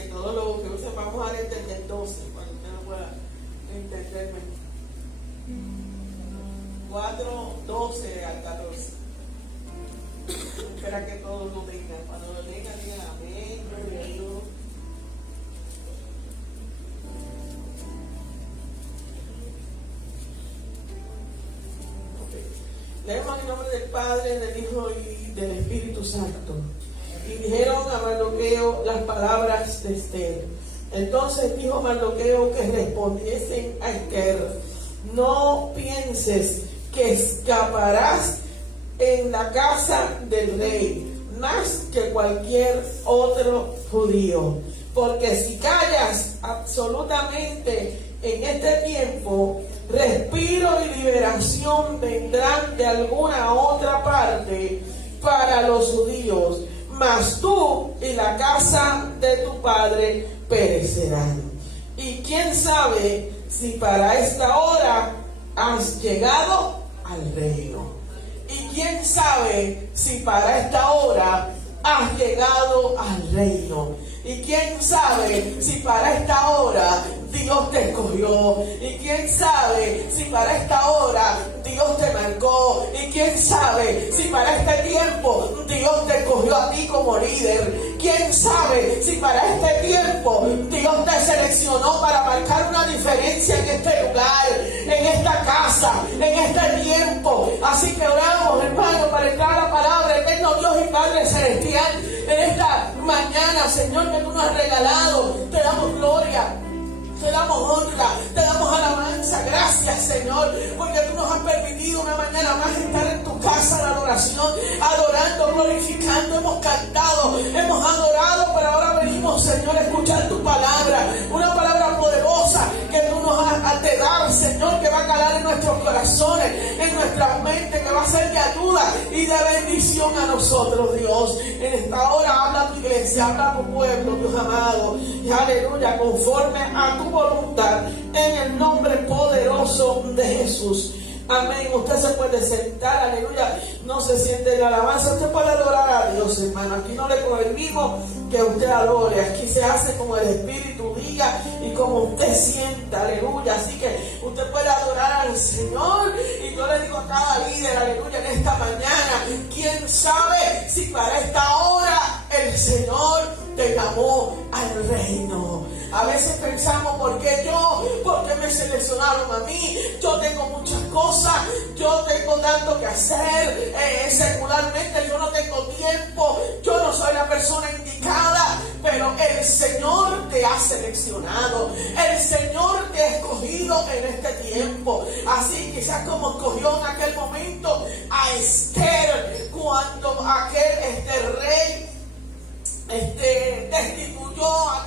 que todo lo que usen, vamos a entender 12, para que usted no pueda entenderme. 4, 12 al 14. Espera que todos lo tengan. Cuando lo tengan, digan amén, gloria a Dios. Leemos en nombre del Padre, del Hijo y del Espíritu Santo. Y dijeron a Mardoqueo las palabras de Esther. Entonces dijo Mardoqueo que respondiesen a Esther: no pienses que escaparás en la casa del rey más que cualquier otro judío, porque si callas absolutamente en este tiempo, respiro y liberación vendrán de alguna otra parte para los judíos, mas tú y la casa de tu padre perecerán. Y quién sabe si para esta hora has llegado al reino. Y quién sabe si para esta hora has llegado al reino. Y quién sabe si para esta hora Dios te escogió. Y quién sabe si para esta hora Dios te marcó. Y quién sabe si para este tiempo Dios te escogió a ti como líder. Quién sabe si para este tiempo Dios te seleccionó para marcar una diferencia en este lugar, en esta casa, en este tiempo. Así que oramos, hermano, para entrar a la palabra. Eterno Dios y Padre Celestial, en esta mañana, Señor, que tú nos has regalado, te damos gloria, te damos honra, te damos alabanza. Gracias, Señor, porque tú nos has permitido una mañana más estar en tu casa de adoración, adorando, glorificando. Hemos cantado, hemos adorado, pero ahora venimos, Señor, a escuchar tu palabra, una palabra poderosa que tú nos has de dar, Señor, que va a calar en nuestros corazones, en nuestras mentes, que va a ser de ayuda y de bendición a nosotros, Dios. En esta hora habla tu iglesia, habla tu pueblo, Dios amado, y aleluya, conforme a tu voluntad, en el nombre poderoso de Jesús. Amén. Usted se puede sentar, aleluya. No se siente en alabanza. Usted puede adorar a Dios, hermano. Aquí no le prohibimos que usted adore. Aquí se hace como el Espíritu diga y como usted sienta, aleluya. Así que usted puede adorar al Señor. Y yo le digo a cada líder, aleluya, en esta mañana, quién sabe si para esta hora el Señor te llamó al reino. A veces pensamos, ¿por qué yo? ¿Por qué me seleccionaron a mí? Yo tengo muchas cosas, yo tengo tanto que hacer, secularmente yo no tengo tiempo, yo no soy la persona indicada, pero el Señor te ha seleccionado, el Señor te ha escogido en este tiempo. Así quizás como escogió en aquel momento a Esther, cuando aquel rey destituyó a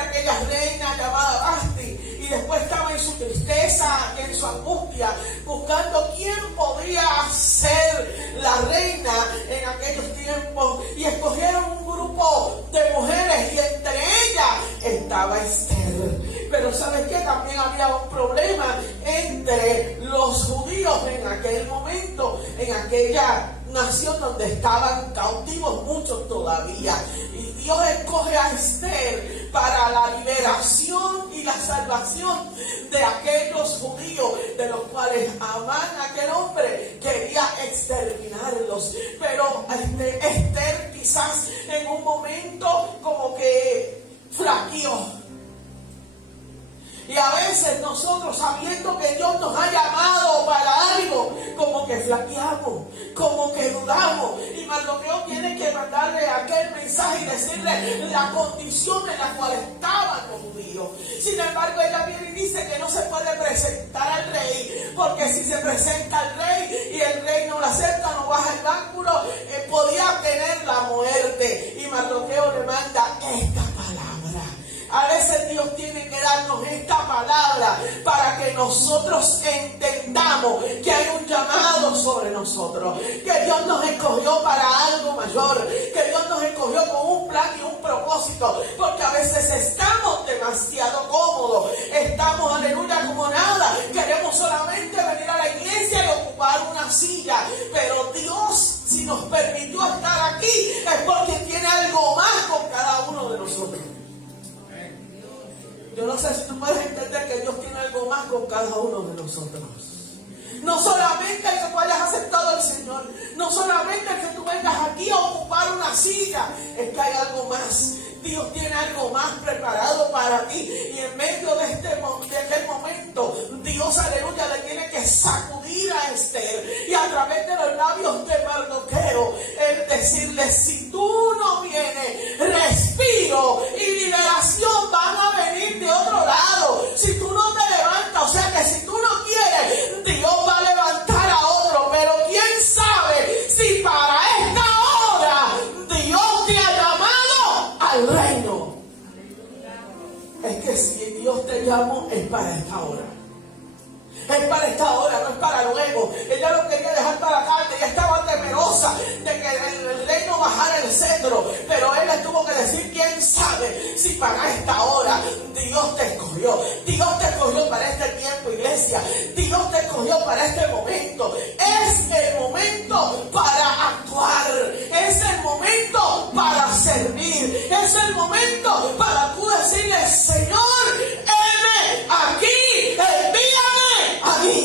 aquella reina llamada Vasti, y después estaba en su tristeza, en su angustia, buscando quién podría ser la reina en aquellos tiempos, y escogieron un grupo de mujeres y entre ellas estaba Esther. Pero ¿sabes qué? También había un problema entre los judíos en aquel momento, en aquella nación donde estaban cautivos muchos todavía. Y Dios escoge a Esther para la liberación y la salvación de aquellos judíos, de los cuales Amán, aquel hombre, quería exterminarlos. Pero Esther quizás en un momento como que flaqueó. Y a veces nosotros, sabiendo que Dios nos ha llamado para algo, como que flaqueamos, como que dudamos. Y Mardoqueo tiene que mandarle aquel mensaje y decirle la condición en la cual estaban los judíos. Sin embargo, ella viene y dice que no se puede presentar al rey, porque si se presenta al rey y el rey no la acepta, no baja el báculo, podía tener la muerte. Y Mardoqueo le manda esta palabra. A veces Dios tiene que darnos esta palabra para que nosotros entendamos que hay un llamado sobre nosotros, que Dios nos escogió para algo mayor, que Dios nos escogió con un plan y un propósito, porque a veces estamos demasiado cómodos, estamos, aleluya, como nada, queremos solamente venir a la iglesia y ocupar una silla, pero Dios, si nos permitió estar aquí, es porque tiene algo más con cada uno de nosotros. Yo no sé si tú puedes entender que Dios tiene algo más con cada uno de nosotros. No solamente el que tú hayas aceptado al Señor, no solamente el que tú vengas aquí a ocupar una silla, es que hay algo más. Dios tiene algo más preparado para ti. Y en medio de este momento, Dios, aleluya, le tiene que sacudir a Esther. Y a través de los labios de Mardoqueo, él decirle: si tú no vienes, respiro y liberación van a venir de otro lado. Si tú no te levantas, o sea que si tú no quieres, Dios va a levantar a otro. Pero quién sabe si para esta hora Dios te ha llamado al reino. Es que si Dios te llamó, es para esta hora. Es para esta hora, no es para luego. Ella lo quería dejar para tarde. Ella estaba temerosa de que el reino bajara el cetro. Pero él le tuvo que decir: quién sabe si para esta hora Dios te escogió. Dios te escogió para este tiempo, iglesia. Dios te escogió para este momento. Es el momento para actuar. Es el momento para servir. Es el momento para tú decirle: Señor, heme aquí, envíame a mí.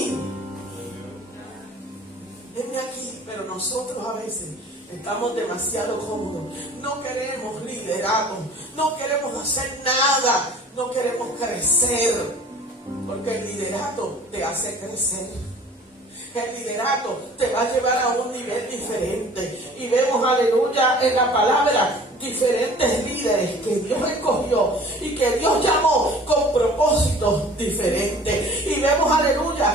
Heme aquí. Pero nosotros a veces estamos demasiado cómodos. No queremos liderazgo. No queremos hacer nada. No queremos crecer. Porque el liderato te hace crecer. El liderato te va a llevar a un nivel diferente. Y vemos, aleluya, en la palabra diferentes líderes que Dios escogió y que Dios llamó con propósitos diferentes. Y vemos, aleluya,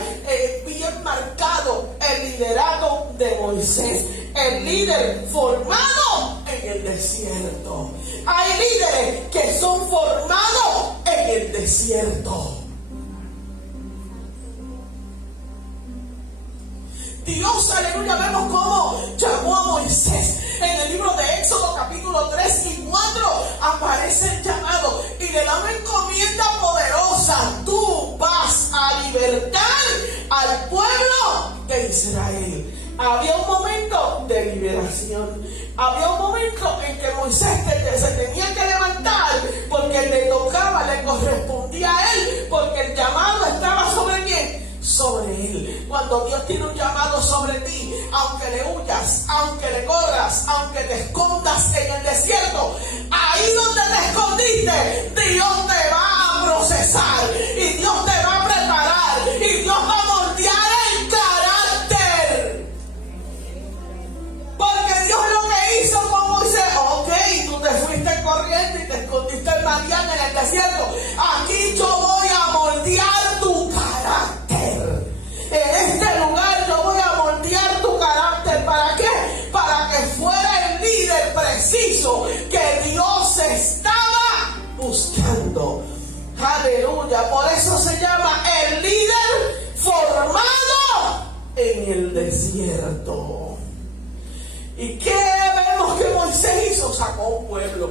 bien marcado el liderato de Moisés, el líder formado en el desierto. Hay líderes que son formados en el desierto. Dios, aleluya, vemos cómo llamó a Moisés. En el libro de Éxodo capítulo 3 y 4 aparece el llamado y le da una encomienda poderosa: tú vas a libertar al pueblo de Israel. Había un momento de liberación. Había un momento en que Moisés se tenía que levantar porque le tocaba, le correspondía a él, porque el llamado estaba sobre quién. Sobre él. Cuando Dios tiene un llamado sobre ti, aunque le huyas, aunque le corras, aunque te escondas en el desierto, ahí donde te escondiste, Dios te va a procesar y Dios te va a preparar y Dios va a moldear el carácter. Porque Dios lo que hizo con Moisés: ok, tú te fuiste corriendo y te escondiste en Madián en el desierto, aquí yo voy a moldear tu carácter. En este lugar yo voy a moldear tu carácter. ¿Para qué? Para que fuera el líder preciso que Dios estaba buscando. Aleluya. Por eso se llama el líder formado en el desierto. ¿Y qué vemos que Moisés hizo? Sacó un pueblo.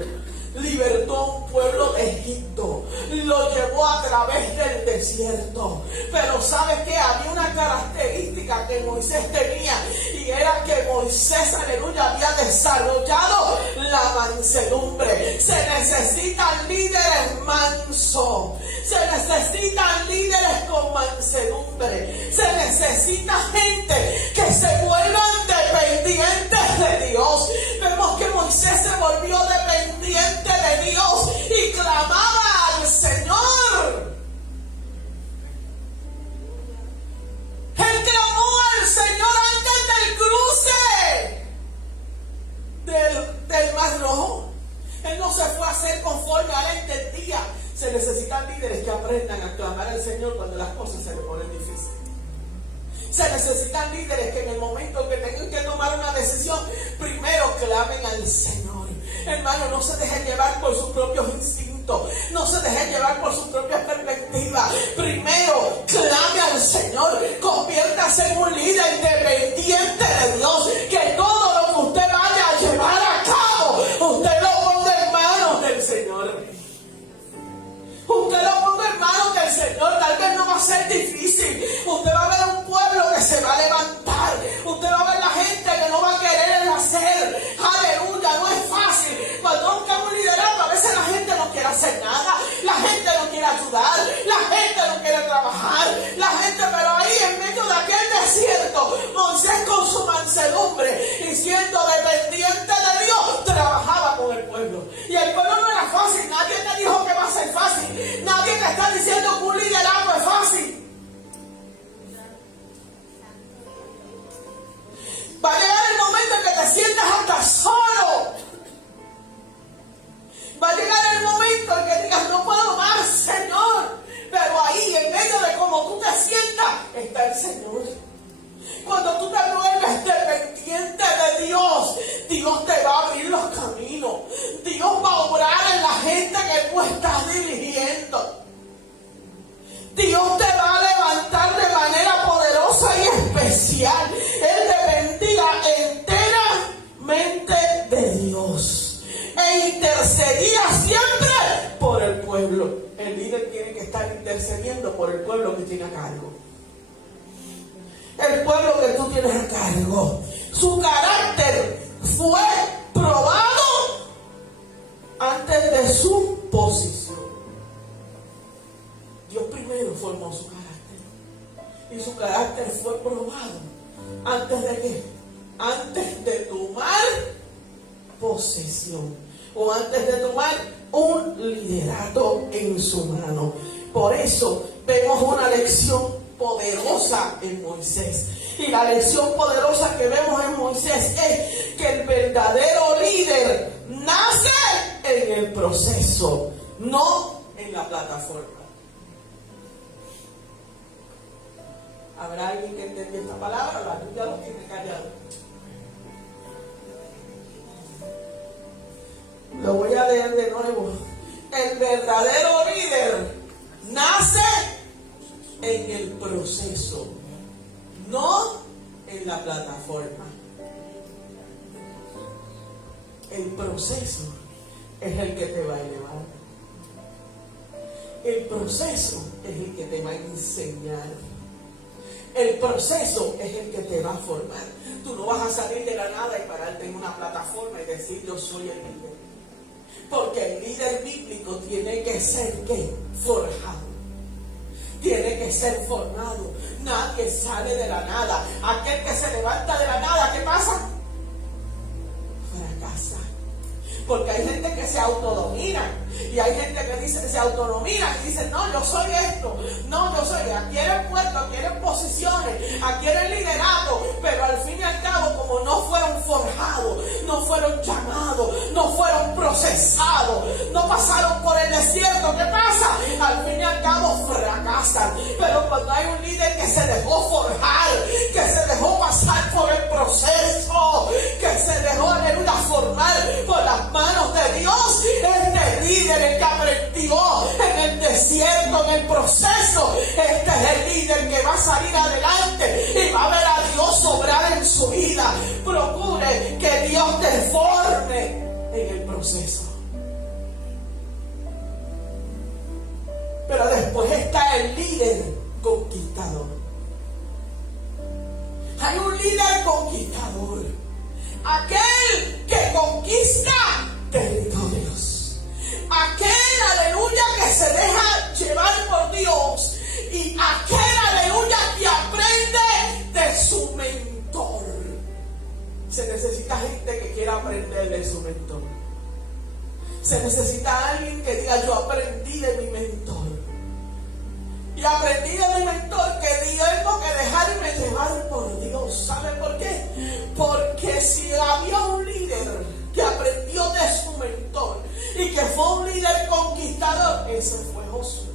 Libertó a un pueblo de Egipto, lo llevó a través del desierto. Pero ¿sabes qué? Había una característica que Moisés tenía, y era que Moisés, aleluya, había desarrollado la mansedumbre. Se necesitan líderes mansos, se necesitan líderes con mansedumbre, se necesita gente que se vuelvan dependientes de Dios. Vemos que Moisés se volvió dependiente de Dios y clamaba al Señor. Él clamó al Señor antes del cruce del Mar Rojo. Él no se fue a hacer conforme a él entendía. Se necesitan líderes que aprendan a clamar al Señor cuando las cosas se le ponen difíciles. Se necesitan líderes que en el momento que tengan que tomar una decisión, primero clamen al Señor. Hermano, no se dejen llevar por sus propios instintos, no se dejen llevar por sus propias perspectivas. Primero, clame al Señor, conviértase en un líder dependiente de Dios, que todo lo que usted vaya a llevar a cabo, usted lo ponga en manos del Señor. Usted lo ponga en manos del Señor. Tal vez no va a ser difícil. Usted va a ver un pueblo que se va a levantar. Usted va a ver la gente que no va a querer hacer. Aleluya, no es fácil. Cuando buscamos un liderazgo, a veces la gente no quiere hacer nada. La gente no quiere ayudar. Dios e intercedía siempre por el pueblo. El líder tiene que estar intercediendo por el pueblo que tiene a cargo. El pueblo que tú tienes a cargo. Su carácter fue probado antes de su posición. Dios primero formó su carácter. Y su carácter fue probado antes de qué? Antes de tomar posesión o antes de tomar un liderato en su mano. Por eso vemos una lección poderosa en Moisés. Y la lección poderosa que vemos en Moisés es que el verdadero líder nace en el proceso, no en la plataforma. ¿Habrá alguien que entienda esta palabra? La Biblia lo tiene callado. Lo voy a leer de nuevo. El verdadero líder nace en el proceso, no en la plataforma. El proceso es el que te va a elevar. El proceso es el que te va a enseñar. El proceso es el que te va a formar. Tú no vas a salir de la nada y pararte en una plataforma y decir yo soy el líder. Porque el líder bíblico tiene que ser ¿qué? Forjado. Tiene que ser formado. Nadie sale de la nada. Aquel que se levanta de la nada, ¿qué pasa? Fracasa. Porque hay gente que se autodomina. Y hay gente que dice, se autonomina y dice, no, yo soy esto. No, yo soy. Adquieren puestos, adquieren posiciones, adquieren liderato. Pero al fin y al cabo, como no fueron forjados, no fueron llamados, no fueron procesados, no pasaron por el desierto, ¿qué pasa? Al fin y al cabo fracasan. Pero cuando hay un líder que se dejó forjar, que se dejó pasar por el proceso, que se dejó, aleluya, formar por las manos de Dios, este líder, el que aprendió en el desierto, en el proceso, este es el líder que va a salir adelante y va a ver a Dios obrar en su vida. Procure que Dios te forme en el proceso. Pero después está el líder conquistador. Hay un líder conquistador, aquel que conquista territorios, aquel, aleluya, que se deja llevar por Dios, y aquel, aleluya, que aprende de su mentor. Se necesita gente que quiera aprender de su mentor. Se necesita alguien que diga, yo aprendí de mi mentor. Y aprendí de mi mentor que tengo que dejarme llevar por Dios. ¿Sabe por qué? Porque si había un líder que aprendió de su mentor y que fue un líder conquistador, ese fue Josué.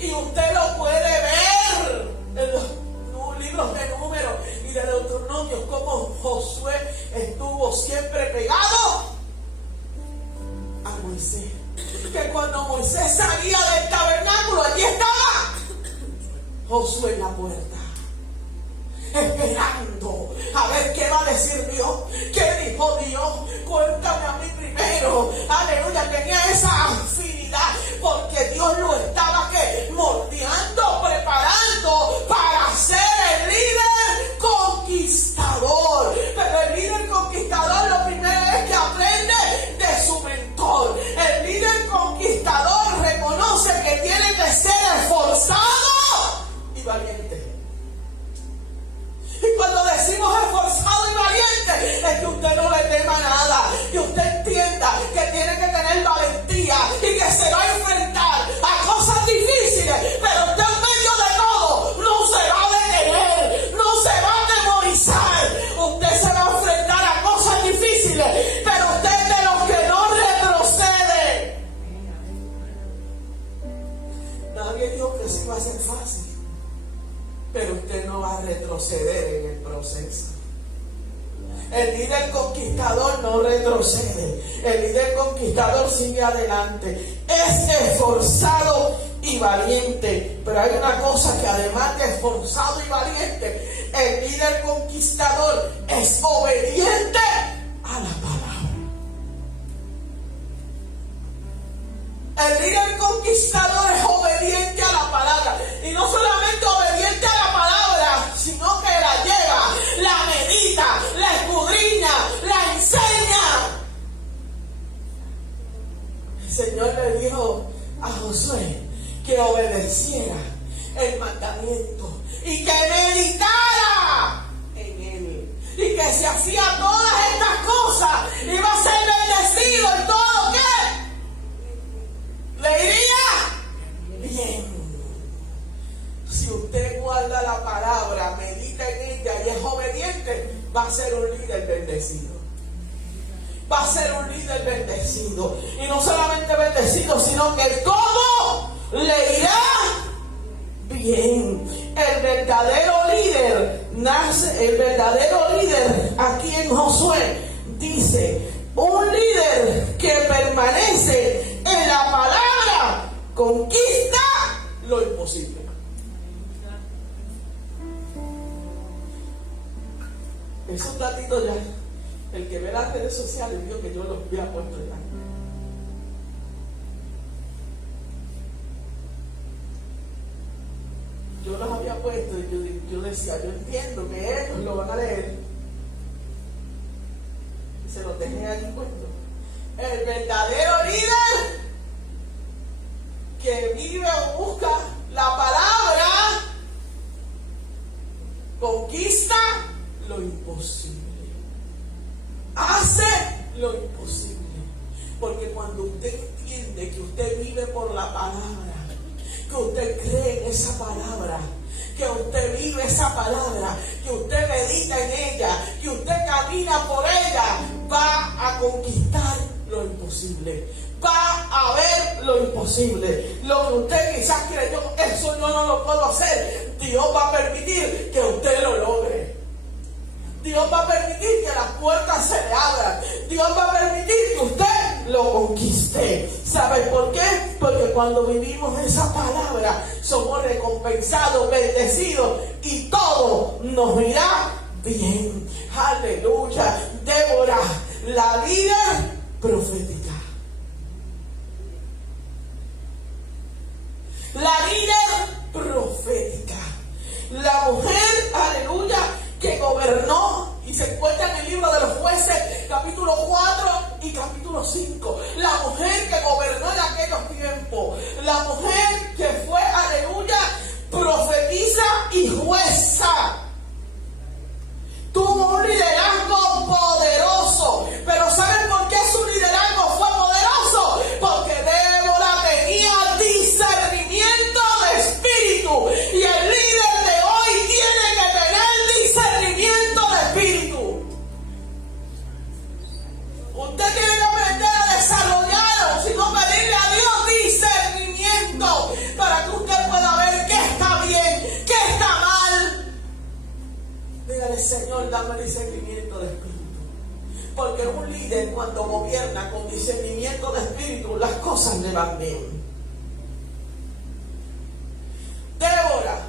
Y usted lo puede ver en los libros de Números y de Deuteronomios, como Josué estuvo siempre pegado a Moisés. Que cuando Moisés salía del tabernáculo, allí estaba Josué en la puerta, esperando a ver qué va a decir Dios. ¿Qué dijo Dios? Cuéntame a mí primero. Aleluya, tenía esa afinidad porque Dios lo estaba moldeando, preparando para ser el líder conquistador. Pero el líder conquistador lo primero es que aprende de su mentor. El líder conquistador reconoce que tiene que ser esforzado y valiente. Y cuando decimos esforzado y valiente, es que usted no le tema nada, que usted entienda que tiene que tener valentía y que se va a enfrentar a cosas difíciles, pero usted en medio de todo no se va a detener, no se va a atemorizar. Usted se va a enfrentar a cosas difíciles, pero usted es de los que no retrocede. Nadie dijo que sí va a ser fácil, pero usted no va a retroceder en el proceso. El líder conquistador no retrocede. El líder conquistador sigue adelante. Es esforzado y valiente. Pero hay una cosa que además de esforzado y valiente, el líder conquistador es obediente a la palabra. El líder conquistador es obediente a la palabra. Y no solamente obediente a la palabra, sino que la lleva, la medita, la escudriña, la enseña. El Señor le dijo a Josué que obedeciera el mandamiento y que meditara en él. Y que si hacía todas estas cosas, iba a ser bendecido en todo lo que le iría bien. Si usted guarda la palabra, medita en ella y es obediente, va a ser un líder bendecido. Va a ser un líder bendecido. Y no solamente bendecido, sino que todo le irá bien. El verdadero líder aquí en Josué dice: un líder que permanece en la palabra conquista lo imposible. Esos platitos ya, el que ve las redes sociales vio que yo los había puesto ya. Yo los había puesto y yo decía, yo entiendo que ellos lo van a leer. Y se los dejé allí puesto. El verdadero líder que vive o busca la palabra conquista lo imposible. Hace lo imposible. Porque cuando usted entiende que usted vive por la palabra, que usted cree en esa palabra, que usted vive esa palabra, que usted medita en ella, que usted camina por ella, va a conquistar lo imposible. Va a ver lo imposible. Lo que usted quizás creyó, eso yo no lo puedo hacer, Dios va a permitir que usted lo logre. Dios va a permitir que las puertas se le abran. Dios va a permitir que usted lo conquiste. ¿Sabe por qué? Porque cuando vivimos esa palabra, somos recompensados, bendecidos y todo nos irá bien. Aleluya. Débora, la líder profética. La líder profética. La mujer, aleluya, que gobernó y se encuentra en el libro de los Jueces, capítulo 4 y capítulo 5. La mujer que gobernó en aquellos tiempos. La mujer que fue, aleluya, profetisa y jueza. Tuvo un liderazgo poderoso. Pero ¿saben por qué su liderazgo fue poderoso? Porque Débora tenía discernimiento de espíritu. Y el líder de hoy tiene que tener discernimiento de espíritu. Usted tiene que aprender a desarrollarlo, sino pedirle a Dios discernimiento para que usted pueda ver qué está bien, qué está mal. Dígale: Señor, dame discernimiento de espíritu. Porque un líder, cuando gobierna con discernimiento de espíritu, las cosas le van bien. Débora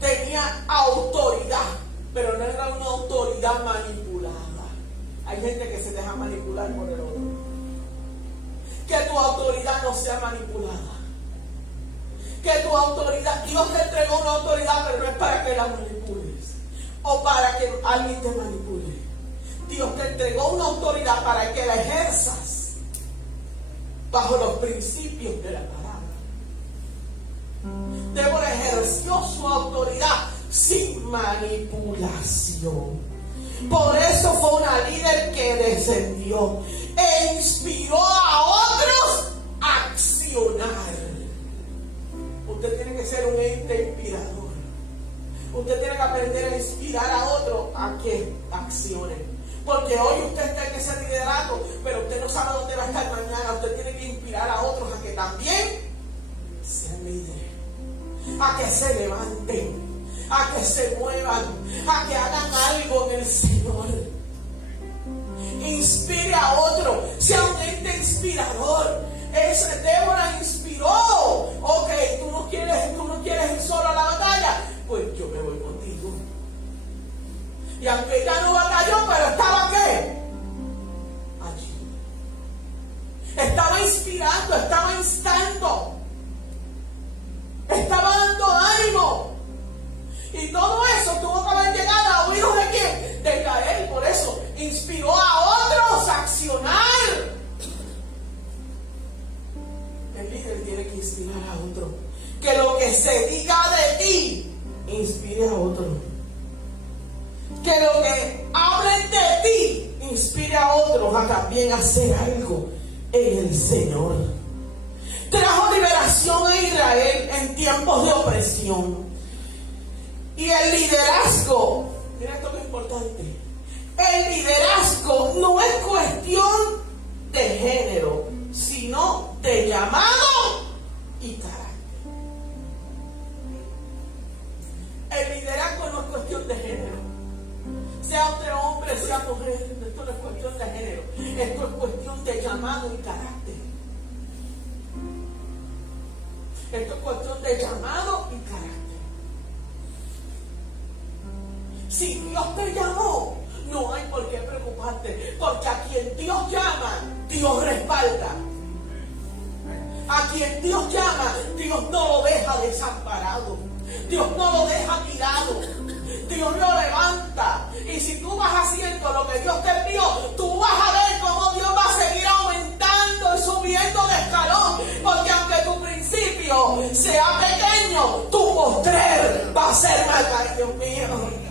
tenía autoridad, pero no era una autoridad manipulada. Hay gente que se deja manipular por el otro. Que tu autoridad no sea manipulada. Que tu autoridad, Dios te entregó una autoridad, pero no es para que la manipules o para que alguien te manipule. Dios te entregó una autoridad para que la ejerzas bajo los principios de la palabra. Débora ejerció su autoridad sin manipulación. Por eso fue una líder que descendió e inspiró a otros a accionar. Usted tiene que ser un ente inspirador. Usted tiene que aprender a inspirar a otros a que accionen. Porque hoy usted está en ese liderato, pero usted no sabe dónde va a estar mañana. Usted tiene que inspirar a otros a que también sean líderes, a que se levanten, a que se muevan, a que hagan algo en el Señor. Inspire a otro, sea un ente inspirador. Débora inspiró. Ok, tú no quieres ir solo a la batalla, pues yo me voy contigo. Y aunque ella no batalló, pero estaba ¿qué? Allí. Estaba inspirando, estaba instando, estaba dando ánimo. Y todo eso tuvo que haber llegado a oídos ¿de quién? De Israel. Por eso inspiró a otros a accionar. El líder tiene que inspirar a otro. Que lo que se diga de ti inspire a otro. Que lo que hablen de ti inspire a otros a también hacer algo en el Señor. Trajo liberación a Israel en tiempos de opresión. Y el liderazgo, mira esto que es importante, el liderazgo no es cuestión de género, sino de llamado y carácter. El liderazgo no es cuestión de género, sea usted hombre, sea mujer, esto no es cuestión de género, esto es cuestión de llamado y carácter. Esto es cuestión de llamado y carácter. Si Dios te llamó, no hay por qué preocuparte, porque a quien Dios llama, Dios respalda. A quien Dios llama, Dios no lo deja desamparado. Dios no lo deja tirado. Dios lo levanta. Y si tú vas haciendo lo que Dios te envió, tú vas a ver cómo Dios va a seguir aumentando y subiendo de escalón. Porque aunque tu principio sea pequeño, tu postrer va a ser más grande. Dios mío.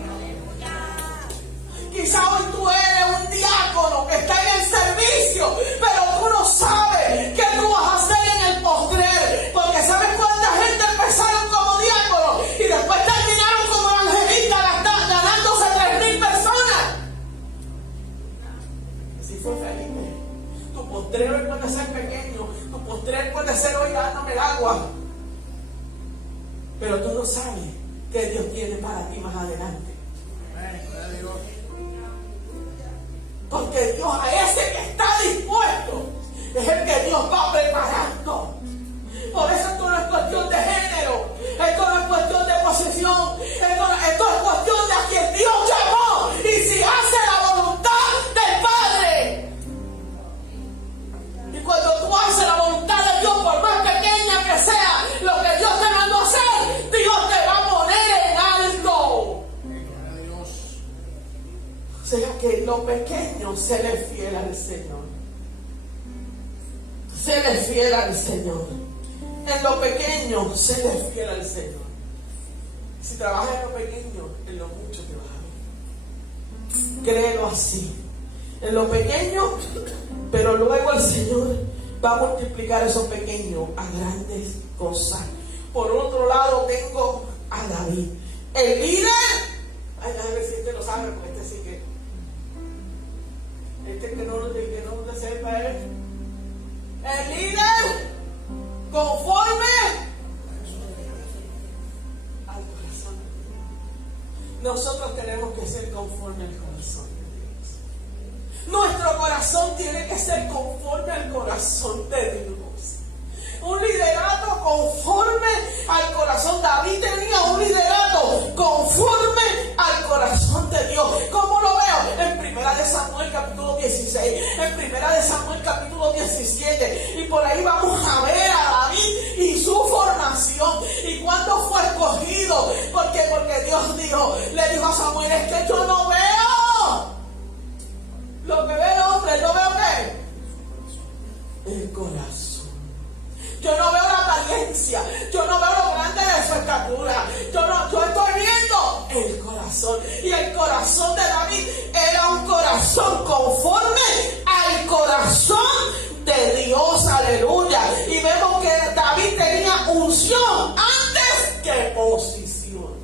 Quizá hoy tú eres un diácono que está en el servicio, pero tú no sabes qué tú vas a hacer en el postrer. Porque ¿sabes cuánta gente empezaron como diáconos y después terminaron como evangelistas ganándose 3,000 personas? Así fue Felipe. Tu postrer puede ser pequeño, tu postrer puede ser hoy dándome el agua, pero tú no sabes qué Dios tiene para ti más adelante. Porque Dios a ese que está dispuesto es el que Dios va preparando. Por eso esto no es cuestión de género, esto no es cuestión de posesión, esto es cuestión de a quien Dios llamó y si hace la voluntad del Padre. Y cuando tú haces la voluntad de Dios, por más pequeña que sea, lo que Dios te mandó a hacer, Dios te va a poner en alto. O sea que en lo pequeño se le es fiel al Señor. Se le es fiel al Señor. En lo pequeño se le es fiel al Señor. Si trabajas en lo pequeño, en lo mucho te vas a ver. Créelo así. En lo pequeño, pero luego el Señor va a multiplicar esos pequeños a grandes cosas. Por otro lado tengo a David, el líder. Ay, déjame ver si este lo sabe, porque este sí que. Este que no te sepa es el líder conforme al corazón. Nosotros tenemos que ser conforme al corazón de Dios. Nuestro corazón tiene que ser conforme al corazón de Dios. Un liderato conforme al corazón. David tenía un liderato conforme al corazón de Dios. ¿Cómo lo veo? En 1 Samuel capítulo 16, en 1 Samuel capítulo 17. Y por ahí vamos a ver a David y su formación. Y cuándo fue escogido. Porque Dios le dijo a Samuel, es que yo no veo lo que ve el hombre, yo veo ¿qué? El corazón. Yo no veo la apariencia, yo no veo lo grande de su estatura, yo estoy viendo el corazón. Y el corazón de David era un corazón conforme al corazón de Dios, aleluya. Y vemos que David tenía unción antes que posición.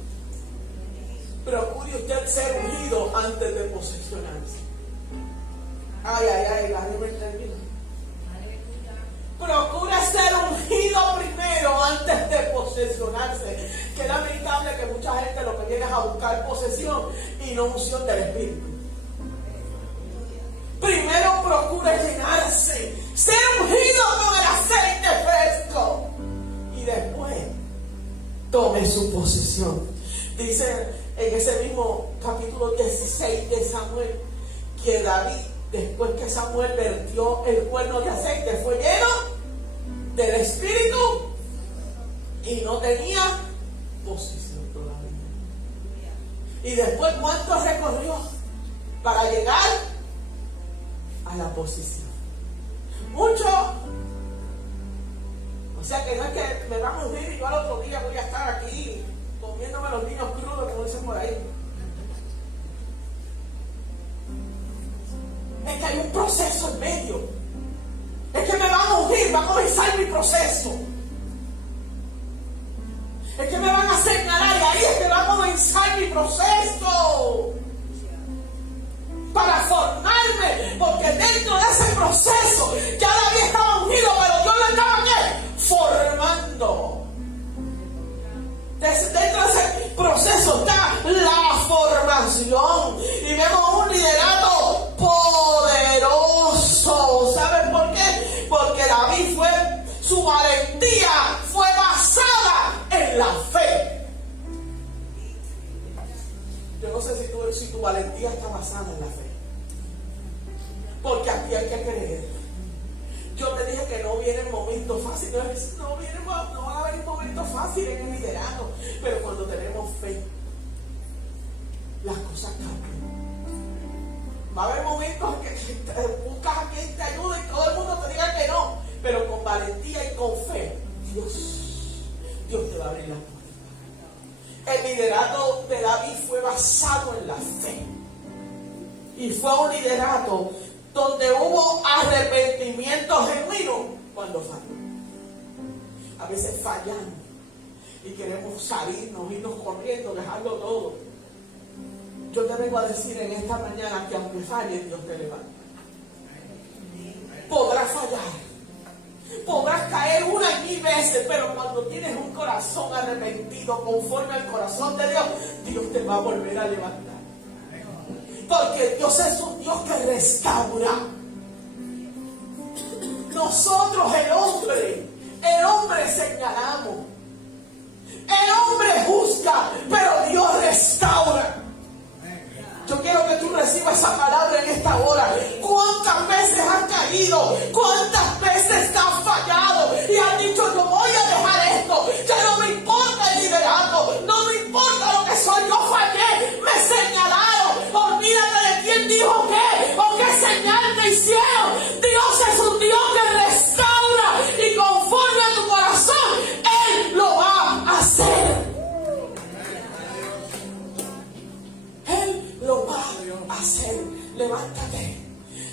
Procure usted ser ungido antes de posesionarse. Ay, David me termina. Procura ser ungido primero antes de posesionarse. Que es lamentable que mucha gente lo que viene es a buscar posesión y no unción del Espíritu. Primero procura llenarse, ser ungido con el aceite fresco y después tome su posesión. Dice en ese mismo capítulo 16 de Samuel que David, después que Samuel vertió el cuerno de aceite, fue lleno del Espíritu y no tenía posición todavía. Y después, ¿cuánto recorrió para llegar a la posición? Mucho. O sea que no es que me van a unir y yo al otro día voy a estar aquí comiéndome los niños crudos, como dicen por ahí. Es que hay un proceso en medio. Es que me van a ungir, va a comenzar mi proceso. Es que me van a señalar y ahí es que va a comenzar mi proceso. Para formarme, porque dentro de ese proceso ya David estaba ungido, pero yo lo estaba ¿qué? Formando. Dentro de ese proceso está la formación y vemos un liderato poderoso. ¿Saben por qué? Porque David su valentía fue basada en la fe. Yo no sé si tu valentía está basada en la fe. Porque aquí hay que creer. Yo te dije que no vienen momentos fáciles. No van a haber momentos fáciles en el liderato. Pero cuando tenemos fe, las cosas cambian. Va a haber momentos en que buscas a quien te ayude y todo el mundo te diga que no. Pero con valentía y con fe, Dios te va a abrir las puertas. El liderato de David fue basado en la fe. Y fue un liderato donde hubo arrepentimiento genuino cuando falló. A veces fallamos y queremos salirnos, irnos corriendo, dejarlo todo. Yo te vengo a decir en esta mañana que aunque falle, Dios te levanta. Podrás fallar, podrás caer 1 y 1000 veces, pero cuando tienes un corazón arrepentido conforme al corazón de Dios, Dios te va a volver a levantar. Porque Dios es un Dios que restaura. Nosotros el hombre señalamos, el hombre juzga, pero Dios restaura. Yo quiero que tú recibas esa palabra en esta hora. ¿Cuántas veces has caído? ¿Cuántas veces te has fallado? Y has dicho, yo voy a dejar esto. Ya no me importa el liderato. No me importa lo que soy. Yo fallé. Me señalaron. Olvídate de quién dijo qué o qué señal te hicieron. Dios es un Dios que restaura. Y conforme a tu corazón, Él lo va a hacer. Lo va a hacer. Levántate.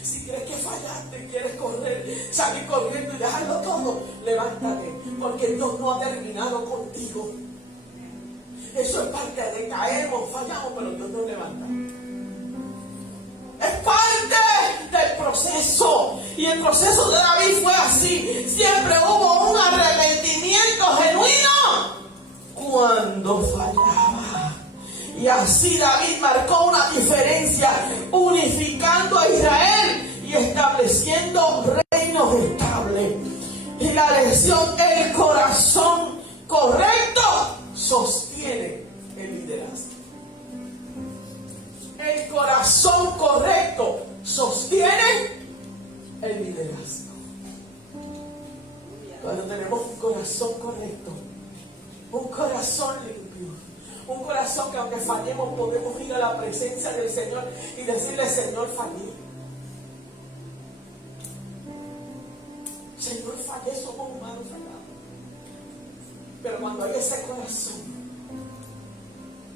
Si crees que fallaste, quieres correr, salir corriendo y dejarlo todo, levántate, porque Dios no ha terminado contigo. Eso es parte de caemos, fallamos, pero Dios nos levanta. Es parte del proceso. Y el proceso de David fue así. Siempre hubo un arrepentimiento genuino cuando fallaba. Y así David marcó una diferencia, unificando a Israel y estableciendo reinos estables. Y la lección, el corazón correcto sostiene el liderazgo. El corazón correcto sostiene el liderazgo. Cuando tenemos un corazón correcto, un corazón limpio, un corazón que aunque fallemos podemos ir a la presencia del Señor y decirle, Señor, fallé. Señor, fallé, somos humanos, fallados. Pero cuando hay ese corazón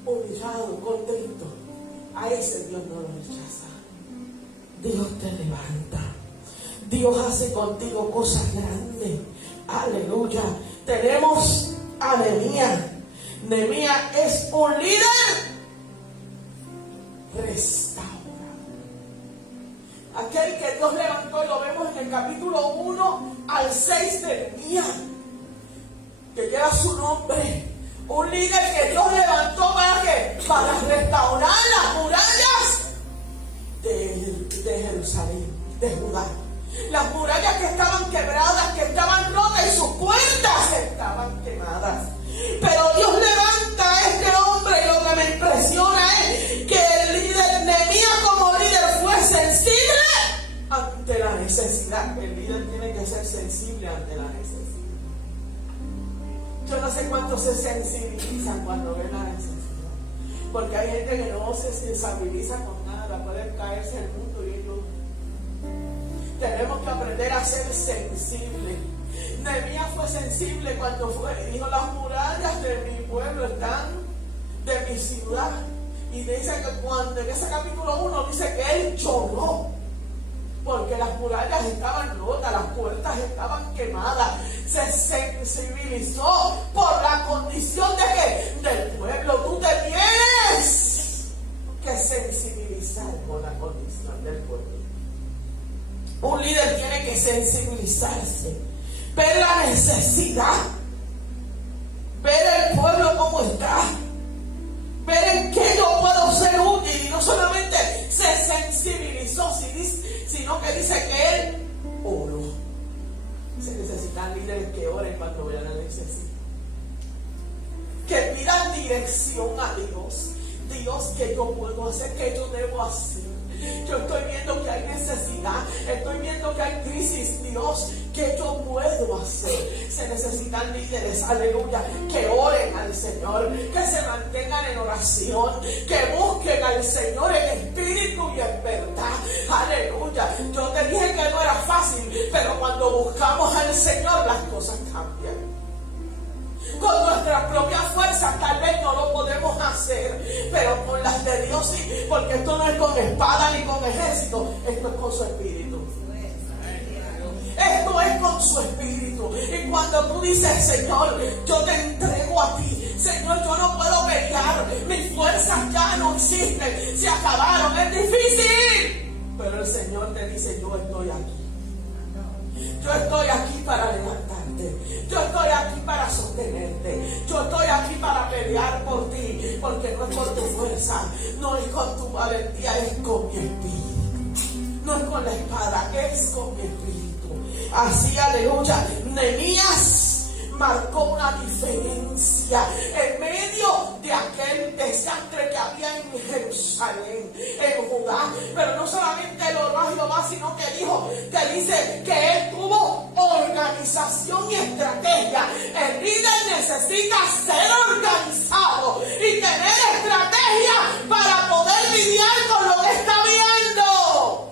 humillado, contento, a ese Dios no lo rechaza. Dios te levanta. Dios hace contigo cosas grandes. Aleluya. Tenemos a Nehemías. Nehemías es un líder restaurado. Aquel que Dios levantó, y lo vemos en el capítulo 1 al 6 de Nehemías, que lleva su nombre. Un líder que Dios levantó para ¿qué? Para restaurar las murallas de Jerusalén, de Judá. Las murallas que estaban quebradas, que estaban rotas y sus puertas estaban quemadas. Pero Dios levanta a este hombre, y lo que me impresiona es que el líder Nehemías como líder fue sensible ante la necesidad. El líder tiene que ser sensible ante la necesidad. Yo no sé cuántos se sensibilizan cuando ven la necesidad. Porque hay gente que no se sensibiliza con nada, puede caerse el mundo y ellos. Tenemos que aprender a ser sensibles. Nehemías fue sensible cuando dijo: las murallas de mi pueblo están, de mi ciudad. Y dice que cuando en ese capítulo 1 dice que él lloró, porque las murallas estaban rotas, las puertas estaban quemadas. Se sensibilizó por la condición de que del pueblo. Tú te tienes que sensibilizar por la condición del pueblo. Un líder tiene que sensibilizarse, ver la necesidad, ver el pueblo cómo está, ver en qué yo puedo ser útil. Y no solamente se sensibilizó, sino que dice que él oró. Se necesitan líderes que oren cuando vean la necesidad, que pidan dirección a Dios. Dios, ¿qué yo puedo hacer? ¿Qué yo debo hacer? Yo estoy viendo que hay necesidad, estoy viendo que hay crisis. Dios, ¿qué yo puedo hacer? Se necesitan líderes, aleluya, que oren al Señor, que se mantengan en oración, que busquen al Señor en espíritu y en verdad, aleluya. Yo te dije que no era fácil, pero cuando buscamos al Señor las cosas cambian. Con nuestras propias fuerzas tal vez no lo podemos hacer, pero con las de Dios sí, porque esto no es con espada ni con ejército, esto es con su espíritu. Esto es con su espíritu. Y cuando tú dices: Señor, yo te entrego a ti, Señor, yo no puedo pelear, mis fuerzas ya no existen, se acabaron, es difícil, pero el Señor te dice: yo estoy aquí. Yo estoy aquí para levantarte. Yo estoy aquí para sostenerte. Yo estoy aquí para pelear por ti. Porque no es por tu fuerza, no es con tu valentía, es con mi espíritu. No es con la espada, es con mi espíritu. Así, aleluya, Nehemías marcó una diferencia en medio de aquel desastre que había en Jerusalén, en Judá. Pero no solamente lo oró a Jehová, sino que dice que él tuvo organización y estrategia. El líder necesita ser organizado y tener estrategia para poder lidiar con lo que está viendo.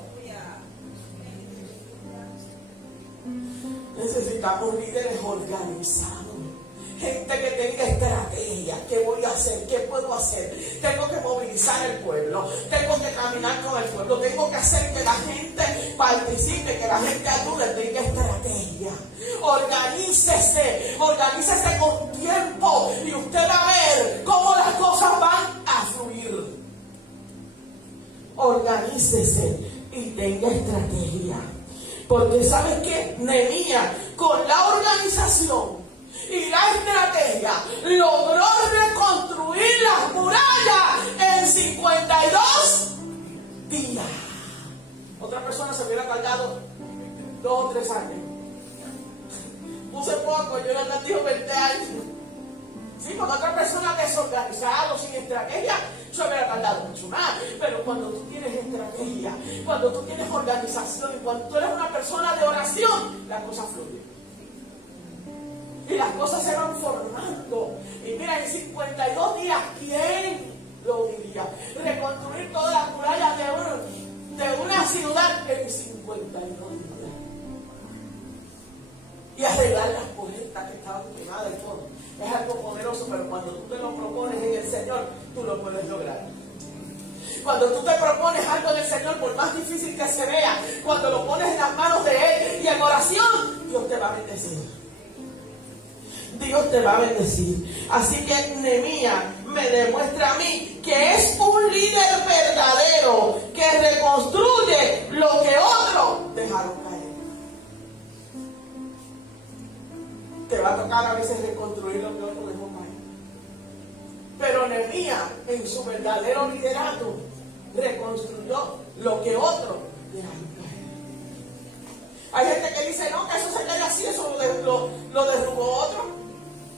Necesitamos líderes organizados, gente que tenga estrategia. ¿Qué voy a hacer? ¿Qué puedo hacer? Tengo que movilizar el pueblo, tengo que caminar con el pueblo, tengo que hacer que la gente participe, que la gente ayude. Tenga estrategia. Organícese con tiempo y usted va a ver cómo las cosas van a fluir. Organícese y tenga estrategia. Porque ¿sabes qué? Nehemías, con la organización y la estrategia, logró reconstruir las murallas en 52 días. Otra persona se hubiera tardado 2 o 3 años. Puse poco, yo ya dijo 20 años. Sí, con otra persona desorganizada, sin estrategia, se hubiera tardado mucho más. Pero cuando tú tienes estrategia, cuando tú tienes organización y cuando tú eres una persona de oración, las cosas fluyen. Y las cosas se van formando. Y mira, en 52 días, ¿quién lo diría? Reconstruir todas las murallas de una ciudad en 52 días. Y arreglar las puertas que estaban quemadas y todo. Es algo poderoso, pero cuando tú te lo propones en el Señor, tú lo puedes lograr. Cuando tú te propones algo en el Señor, por más difícil que se vea, cuando lo pones en las manos de Él y en oración, Dios te va a bendecir. Dios te va a bendecir. Así que Nehemías me demuestra a mí que es un líder verdadero que reconstruye lo que otros dejaron caer. Te va a tocar a veces reconstruir lo que otros dejó caer. Pero Nehemías, en su verdadero liderato, reconstruyó lo que otros dejaron caer. Hay gente que dice: no, que eso se cae así, eso lo derrubó otro.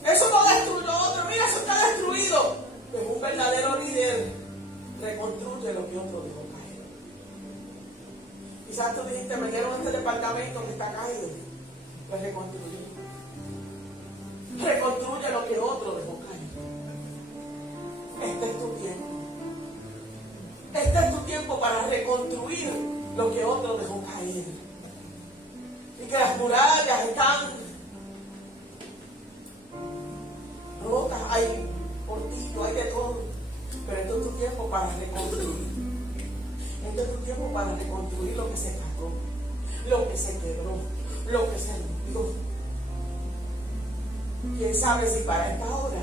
Eso no destruyó otro. Mira, eso está destruido. Pues un verdadero líder reconstruye lo que otro dejó caer. Y Quizás tú dijiste, me dieron este departamento que está caído. Pues reconstruye. Reconstruye lo que otro dejó caer. Este es tu tiempo. Este es tu tiempo para reconstruir lo que otro dejó caer. Y que las murallas están rotas, hay portillo, hay de todo. Pero este es tu tiempo para reconstruir. Este es tu tiempo para reconstruir lo que se cayó, lo que se quebró, lo que se rompió. ¿Quién sabe si para esta hora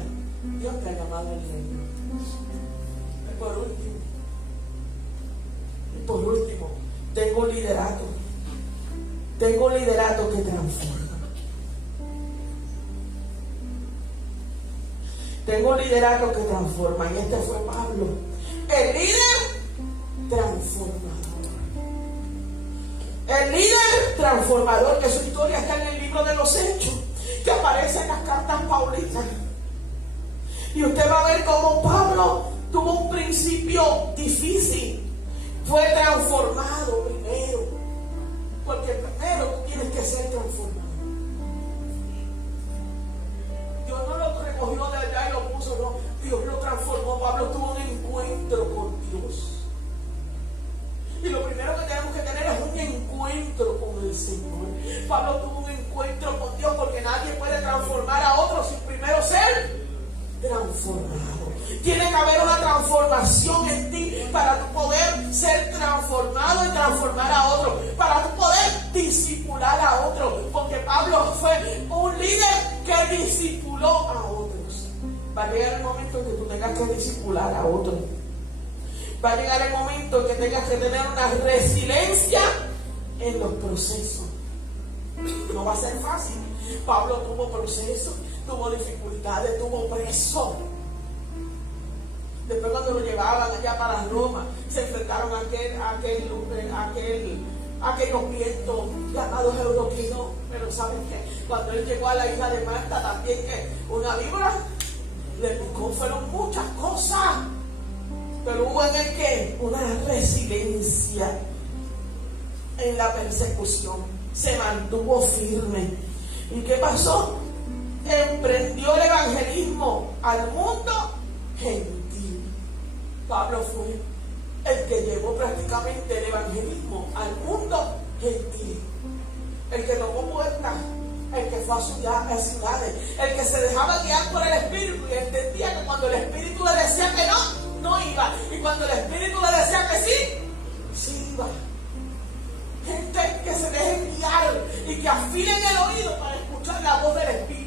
Dios te ha llamado al reino? Y por último, tengo un liderato. Tengo un liderato que transforma. Tengo un liderato que transforma. Y este fue Pablo. El líder transformador. El líder transformador, que su historia está en el libro de los Hechos, que aparece en las cartas paulinas. Y usted va a ver cómo Pablo tuvo un principio difícil. Fue transformado primero. Porque primero tú tienes que ser transformado. Dios no lo recogió de allá y lo puso, no. Dios lo transformó. Pablo tuvo un encuentro con Dios. Y lo primero que tenemos que tener es un encuentro con el Señor. Pablo tuvo un encuentro con Dios, porque nadie puede transformar a otro sin primero ser transformado. Tiene que haber una transformación en ti para tu poder ser transformado y transformar a otro, para tu poder discipular a otro, porque Pablo fue un líder que discipuló a otros. Va a llegar el momento en que tú tengas que discipular a otros. Va a llegar el momento en que tengas que tener una resiliencia en los procesos. No va a ser fácil. Pablo tuvo procesos, tuvo dificultades, tuvo preso. Después, cuando lo llevaban allá para Roma, se enfrentaron a aquellos vientos llamados Euroquinos. Pero ¿saben qué? Cuando él llegó a la isla de Malta, también que una víbora le picó. Fueron muchas cosas. Pero hubo en el que una resiliencia en la persecución. Se mantuvo firme. ¿Y qué pasó? Emprendió el evangelismo al mundo gentil. Pablo fue el que llevó prácticamente el evangelismo al mundo gentil. El que tocó puertas, el que fue a ciudades, el que se dejaba guiar por el Espíritu y entendía que cuando el Espíritu le decía que no iba. Y cuando el Espíritu le decía que sí iba. Gente que se dejen guiar y que afilen el oído para escuchar la voz del Espíritu.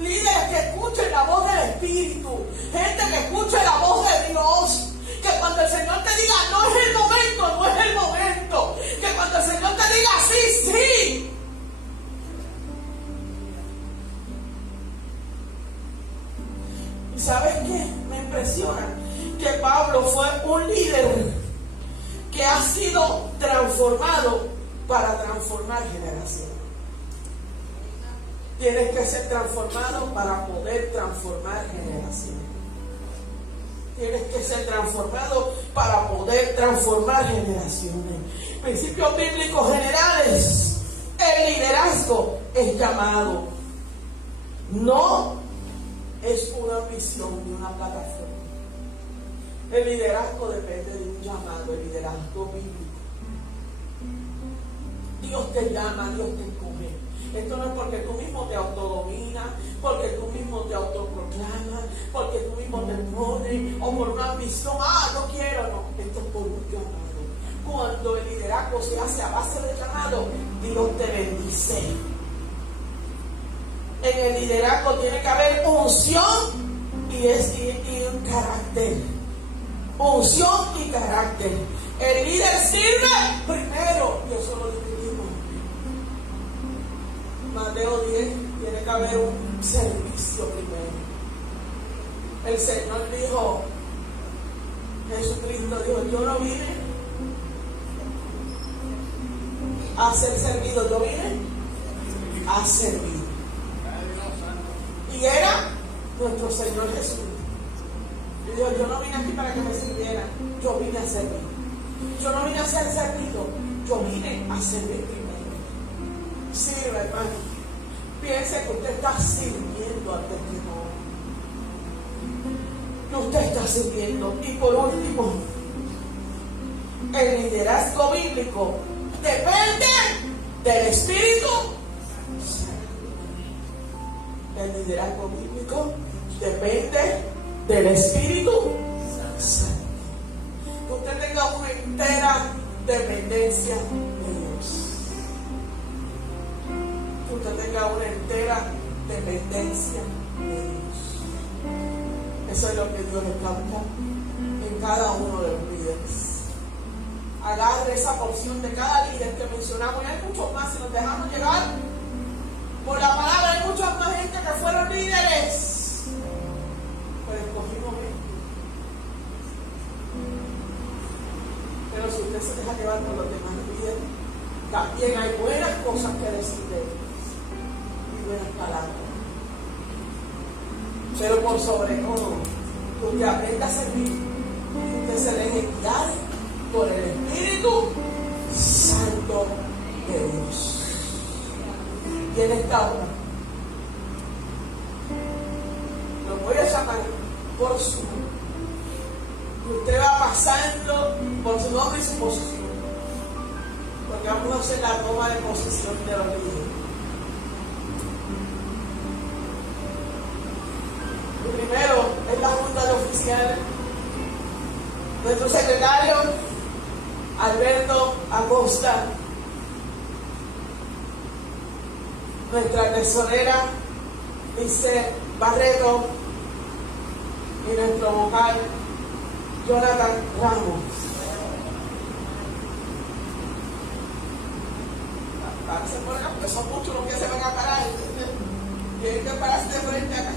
Líderes que escuchen la voz del Espíritu. Gente que escuche la voz de Dios. Que cuando el Señor te diga no es el momento, no es el momento. Que cuando el Señor te diga sí. ¿Y sabes qué? Me impresiona que Pablo fue un líder que ha sido transformado para transformar generaciones. Tienes que ser transformado para poder transformar generaciones. Tienes que ser transformado para poder transformar generaciones. Principios bíblicos generales. El liderazgo es llamado. No es una ambición ni una plataforma. El liderazgo depende de un llamado, el liderazgo bíblico. Dios te llama, Dios te escoge. Esto no es porque tú mismo te autodominas, porque tú mismo te autoproclamas, porque tú mismo te pones, o por una ambición, no quiero, no. Esto es por un llamado. Cuando el liderazgo se hace a base de llamado, Dios te bendice. En el liderazgo tiene que haber unción y un carácter. Unción y carácter. El líder sirve primero. Y eso lo discutimos. Mateo 10, tiene que haber un servicio primero. El Señor dijo, Jesucristo dijo, yo no vine a ser servido, yo vine a servir. Y era nuestro Señor Jesús. Y dijo, yo no vine aquí para que me sirvieran, yo vine a servir. Yo no vine a ser servido, yo vine a servir primero. Sirva, hermano. Piense que usted está sirviendo al testimonio. Que usted está sirviendo. Y por último, el liderazgo bíblico depende del Espíritu Santo. El liderazgo bíblico depende del Espíritu Santo. Que usted tenga una entera dependencia de Dios. Que usted tenga una entera dependencia de Dios. Eso es lo que Dios recauda en cada uno de los líderes. Agarre esa porción de cada líder que mencionamos, y hay muchos más. Si nos dejamos llevar por la palabra, hay muchas más gente que fueron líderes, pero escogimos 20. Pero si usted se deja llevar por los demás líderes, también hay buenas cosas que decir de ellos y buenas palabras. Pero por sobre todo, que usted aprenda a servir, que usted se deje guiar por el Espíritu Santo de Dios. Y en esta hora lo voy a llamar por su nombre. Y usted va pasando por su nombre y su posición, porque vamos a hacer la toma de posesión de los líderes. Primero es la junta de oficiales. Nuestro secretario Alberto Acosta, nuestra tesorera Lice Barreto y nuestro vocal Jonathan Ramos. Párense por acá, porque son muchos los que se van a parar. Tienen que pararse de frente acá.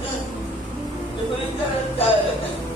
De frente a